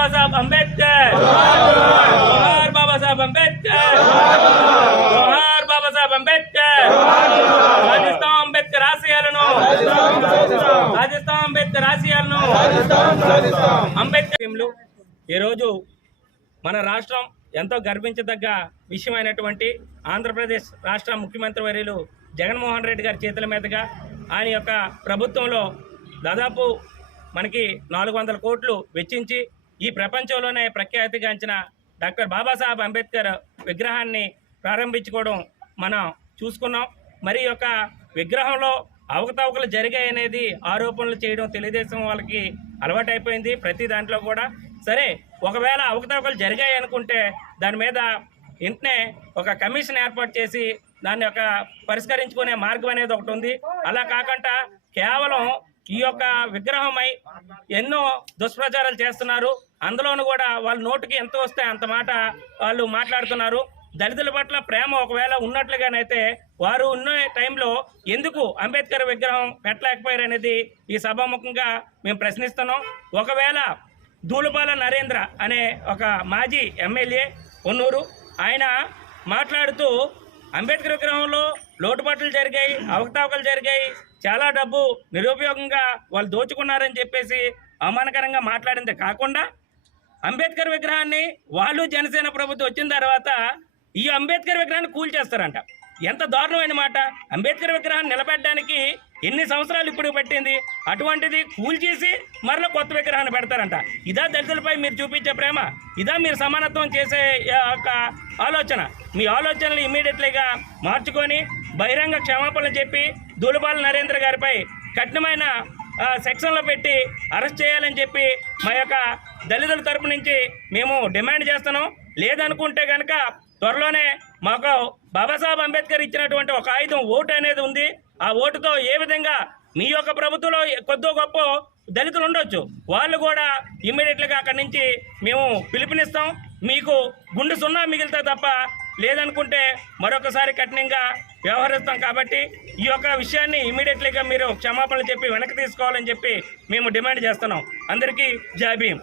బాబాసాహెబ్ అంబేద్కర్. జోహార్ బాబాసాహెబ్ అంబేద్కర్. జోహార్ బాబాసాహెబ్ అంబేద్కర్. సాధిస్తాం అంబేద్కర్ ఆశయాలను. సాధిస్తాం అంబేద్కర్ ఆశయాలను. అంబేద్కర్ ఈరోజు మన రాష్ట్రం ఎంతో గర్వించదగ్గ విషయమైనటువంటి ఆంధ్రప్రదేశ్ రాష్ట్ర ముఖ్యమంత్రి వర్యులు జగన్మోహన్ రెడ్డి గారి చేతుల మీదుగా ఆయన యొక్క ప్రభుత్వంలో దాదాపు మనకి నాలుగు వందల కోట్లు వెచ్చించి ఈ ప్రపంచంలోనే ప్రఖ్యాతిగాంచిన డాక్టర్ బాబాసాహెబ్ అంబేద్కర్ విగ్రహాన్ని ప్రారంభించుకోవడం మనం చూసుకున్నాం. మరి యొక్క విగ్రహంలో అవకతవకలు జరిగాయనేది ఆరోపణలు చేయడం తెలుగుదేశం వాళ్ళకి అలవాటైపోయింది ప్రతి దాంట్లో కూడా. సరే ఒకవేళ అవకతవకలు జరిగాయి అనుకుంటే దాని మీద వెంటనే ఒక కమిషన్ ఏర్పాటు చేసి దాన్ని యొక్క పరిష్కరించుకునే మార్గం అనేది ఒకటి ఉంది. అలా కాకుండా కేవలం ఈ యొక్క విగ్రహమై ఎన్నో దుష్ప్రచారాలు చేస్తున్నారు. అందులోనూ కూడా వాళ్ళ నోటికి ఎంత వస్తే అంత మాట వాళ్ళు మాట్లాడుతున్నారు. దళితుల పట్ల ప్రేమ ఒకవేళ ఉన్నట్లుగానైతే వారు ఉన్న టైంలో ఎందుకు అంబేద్కర్ విగ్రహం పెట్టలేకపోయారు అనేది ఈ సభాముఖంగా మేము ప్రశ్నిస్తున్నాం. ఒకవేళ దూలుపాల నరేంద్ర అనే ఒక మాజీ ఎమ్మెల్యే ఉన్నూరు ఆయన మాట్లాడుతూ అంబేద్కర్ విగ్రహంలో లోటుపాట్లు జరిగాయి అవకతవకలు జరిగాయి. చాలా డబ్బు నిరుపయోగంగా వాళ్ళు దోచుకున్నారని చెప్పేసి అవమానకరంగా మాట్లాడింది. కాకుండా అంబేద్కర్ విగ్రహాన్ని వాళ్ళు జనసేన ప్రభుత్వం వచ్చిన తర్వాత ఈ అంబేద్కర్ విగ్రహాన్ని కూల్ చేస్తారంట ఎంత దారుణమైన మాట. అంబేద్కర్ విగ్రహాన్ని నిలబెట్టడానికి ఎన్ని సంవత్సరాలు ఇప్పుడు పెట్టింది? అటువంటిది కూల్చేసి మరలా కొత్త విగ్రహాన్ని పెడతారంట. ఇదా దళితులపై మీరు చూపించే ప్రేమ? ఇదా మీరు సమానత్వం చేసే యొక్క ఆలోచన? మీ ఆలోచనలు ఇమీడియట్లీగా మార్చుకొని బహిరంగ క్షమాపణలు చెప్పి దూలుబాల నరేంద్ర గారిపై కఠినమైన సెక్షన్లో పెట్టి అరెస్ట్ చేయాలని చెప్పి మా యొక్క దళితుల తరపు నుంచి మేము డిమాండ్ చేస్తున్నాం. లేదనుకుంటే కనుక త్వరలోనే మాకు బాబాసాహెబ్ అంబేద్కర్ ఇచ్చినటువంటి ఒక ఆయుధం ఓటు అనేది ఉంది. ఆ ఓటుతో ఏ విధంగా మీ యొక్క ప్రభుత్వంలో కొద్దో గొప్ప దళితులు ఉండొచ్చు? వాళ్ళు కూడా ఇమ్మీడియట్గా అక్కడి నుంచి మేము పిలుపునిస్తాం. మీకు గుండె సున్నా మిగిలితే తప్ప లేదనుకుంటే మరొకసారి కఠినంగా వ్యవహరిస్తాం కాబట్టి ఈ యొక్క విషయాన్ని ఇమీడియట్లీగా మీరు క్షమాపణలు చెప్పి వెనక్కి తీసుకోవాలని చెప్పి మేము డిమాండ్ చేస్తున్నాం. అందరికీ జై భీమ్.